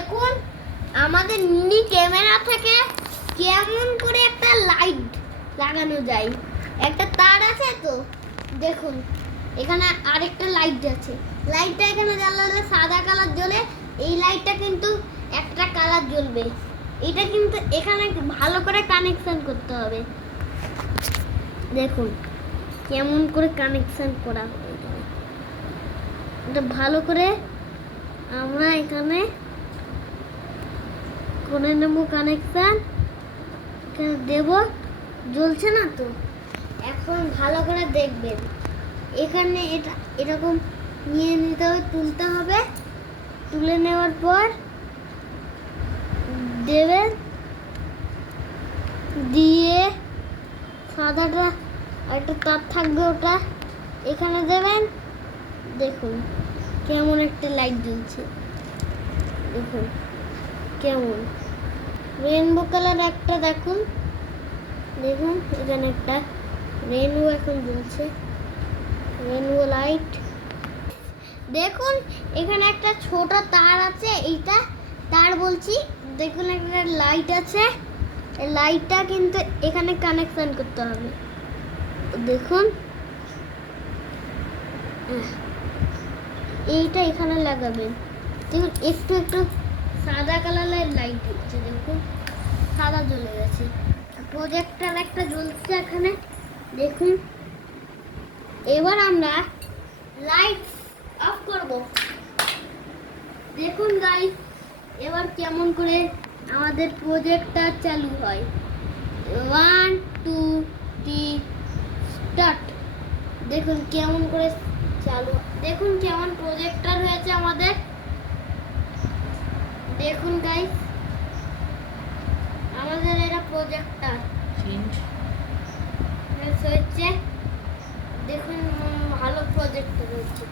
দেখুন আমাদের mini camera থেকে কেমন করে একটা লাইট লাগানো যায়। একটা তার আছে তো, দেখুন এখানে আরেকটা লাইট আছে। লাইটটা এখানে জ্বালালে সাদা কালার জ্বলে, এই লাইটটা কিন্তু একটা কালার জ্বলবে। এটা কিন্তু এখানে ভালো করে কানেকশন করতে হবে। দেখুন কেমন করে কানেকশন করা হয়ে যায়। এটা ভালো করে আমরা এখানে করে নেব কানেকশন। এখানে দেব, জ্বলছে না তো। এখন ভালো করে দেখবেন, এখানে এটা এরকম নিয়ে নিতে হবে, তুলতে হবে। তুলে নেওয়ার পর দেবেন, দিয়ে সাদাটা একটা তার থাকবে, ওটা এখানে দেবেন। দেখুন কেমন একটা লাইট জ্বলছে। দেখুন কেমন রেইনবো কালার একটা, দেখুন দেখুন এখানে একটা রেইনবো এখন জ্বলছে, রেইনবো লাইট। দেখুন এখানে একটা ছোট তার আছে, এইটা তার বলছি। দেখুন একটা লাইট আছে, এই লাইটটা কিন্তু এখানে কানেকশন করতে হবে। দেখুন এইটা এখানে লাগাবেন। দেখুন একটু একটু সাদা কালারের লাইট জ্বলছে, দেখুন সাদা জ্বলে গেছে। প্রজেক্টর একটা জ্বলছে এখানে, দেখুন। এবার আমরা লাইট অফ করব। দেখুন গাইস এবার কেমন করে আমাদের প্রজেক্টর চালু হয়। 1 2 3 স্টার্ট। দেখুন কেমন করে চালু, দেখুন কেমন প্রজেক্টর হয়েছে আমাদের। দেখুন গাইস আমাদের এটা প্রজেক্টর হচ্ছে। দেখুন ভালো প্রজেক্টর হচ্ছে।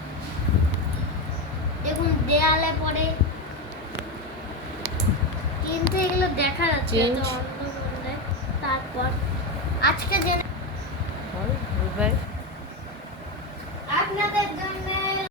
দেখুন দেয়ালে পড়ে, কিন্তু এগুলো দেখা যাচ্ছে। তারপর আজকে যে